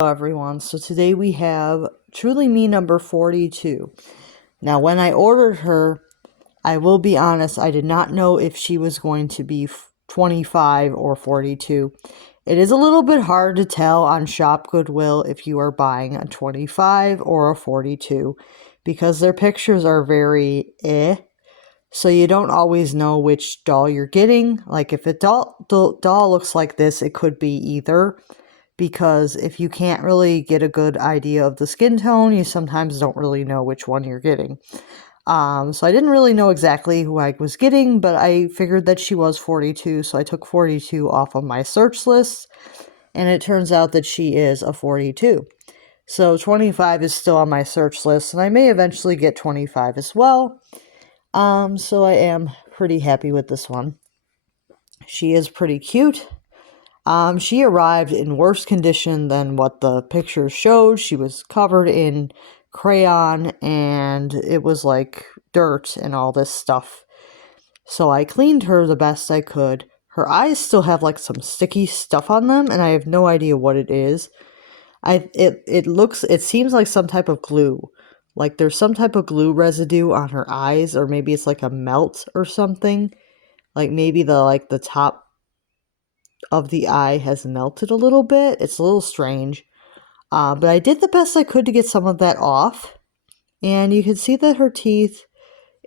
Hello everyone, so today we have Truly Me number 42. Now when I ordered her, I will be honest, I did not know if she was going to be 25 or 42. It is a little bit hard to tell on Shop Goodwill if you are buying a 25 or a 42 because their pictures are very so you don't always know which doll you're getting. Like if a doll looks like this, it could be either. Because if you can't really get a good idea of the skin tone, you sometimes don't really know which one you're getting. So I didn't really know exactly who I was getting, but I figured that she was 42, so I took 42 off of my search list, and it turns out that she is a 42. So 25 is still on my search list, and I may eventually get 25 as well. So I am pretty happy with this one. She is pretty cute. She arrived in worse condition than what the pictures showed. She was covered in crayon and it was like dirt and all this stuff. So I cleaned her the best I could. Her eyes still have like some sticky stuff on them and I have no idea what it is. It seems like some type of glue. Like there's some type of glue residue on her eyes, or maybe it's like a melt or something. Like maybe the top of the eye has melted a little bit. It's a little strange. But I did the best I could to get some of that off. And you can see that her teeth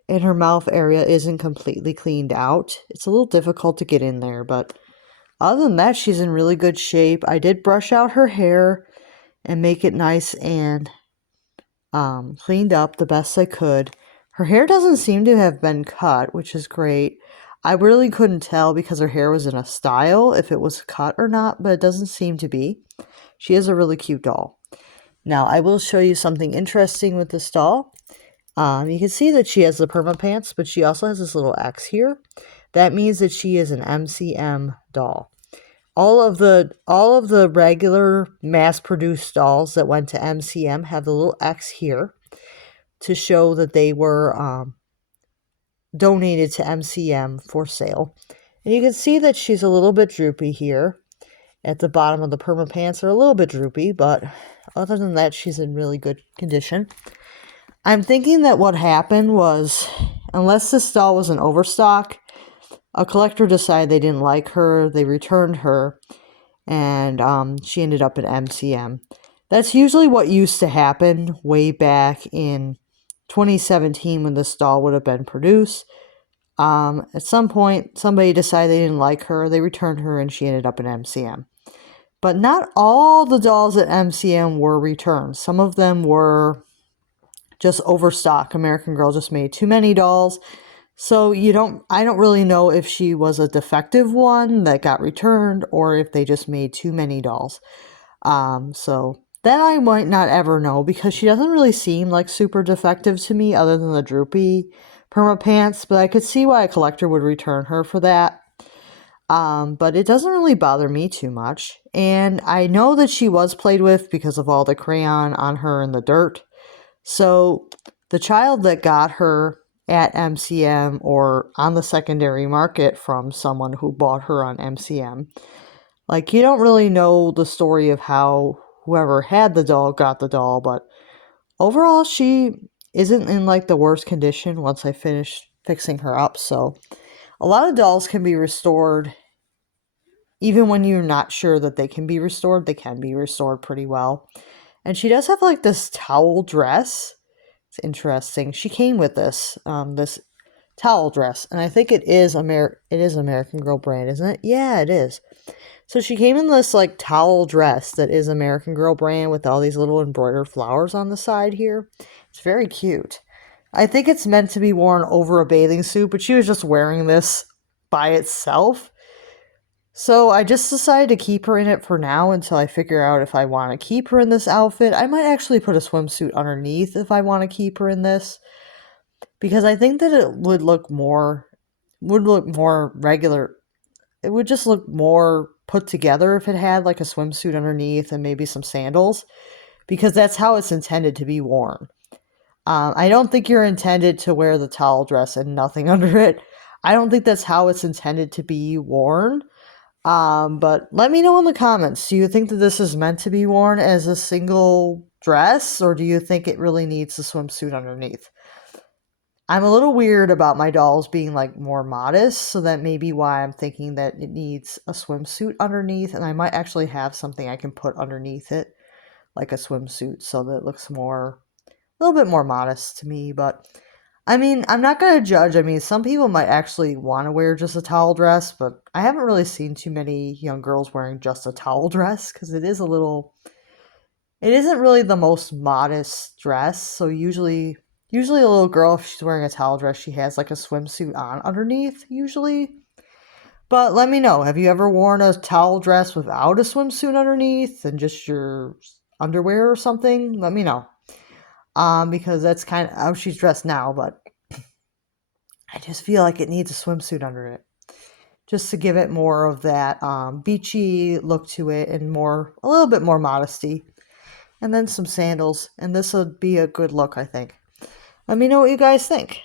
and her mouth area isn't completely cleaned out. It's a little difficult to get in there, but other than that, she's in really good shape. I did brush out her hair and make it nice and cleaned up the best I could. Her hair doesn't seem to have been cut, which is great. I really couldn't tell because her hair was in a style if it was cut or not, but it doesn't seem to be. She is a really cute doll. Now, I will show you something interesting with this doll. You can see that she has the perma pants, but she also has this little X here. That means that she is an MCM doll. All of the regular mass-produced dolls that went to MCM have the little X here to show that they were donated to MCM for sale. And you can see that she's a little bit droopy here. At the bottom of the perma pants are a little bit droopy, but other than that, she's in really good condition. I'm thinking that what happened was, unless this doll was an overstock, a collector decided they didn't like her, they returned her, and she ended up at MCM. That's usually what used to happen way back in 2017 when this doll would have been produced. At some point, somebody decided they didn't like her, they returned her, and she ended up at MCM. But not all the dolls at MCM were returned. Some of them were just overstock. American Girl just made too many dolls. So I don't really know if she was a defective one that got returned or if they just made too many dolls. So that I might not ever know because she doesn't really seem like super defective to me other than the droopy perma pants, but I could see why a collector would return her for that. But it doesn't really bother me too much. And I know that she was played with because of all the crayon on her in the dirt. So the child that got her at MCM or on the secondary market from someone who bought her on MCM, like you don't really know the story of how whoever had the doll got the doll, but overall she isn't in like the worst condition once I finish fixing her up. So a lot of dolls can be restored. Even when you're not sure that they can be restored, they can be restored pretty well. And she does have like this towel dress. It's interesting. She came with this this towel dress, and I think it is American Girl brand, isn't it? Yeah, it is. So she came in this like towel dress that is American Girl brand with all these little embroidered flowers on the side here. It's very cute. I think it's meant to be worn over a bathing suit, but she was just wearing this by itself. So I just decided to keep her in it for now until I figure out if I want to keep her in this outfit. I might actually put a swimsuit underneath if I want to keep her in this. Because I think that it would look more regular. It would just look more put together if it had like a swimsuit underneath and maybe some sandals. Because that's how it's intended to be worn. I don't think you're intended to wear the towel dress and nothing under it. I don't think that's how it's intended to be worn. But let me know in the comments. Do you think that this is meant to be worn as a single dress, or do you think it really needs a swimsuit underneath? I'm a little weird about my dolls being like more modest, so that may be why I'm thinking that it needs a swimsuit underneath, and I might actually have something I can put underneath it, like a swimsuit, so that it looks more, a little bit more modest to me. But I mean, I'm not gonna judge. I mean, some people might actually want to wear just a towel dress, but I haven't really seen too many young girls wearing just a towel dress because it is a little, it isn't really the most modest dress. So usually a little girl, if she's wearing a towel dress, she has like a swimsuit on underneath usually. But let me know, have you ever worn a towel dress without a swimsuit underneath and just your underwear or something? Let me know. Because that's kind of how she's dressed now, but I just feel like it needs a swimsuit under it, just to give it more of that beachy look to it and more, a little bit more modesty. And then some sandals, and this would be a good look, I think. Let me know what you guys think.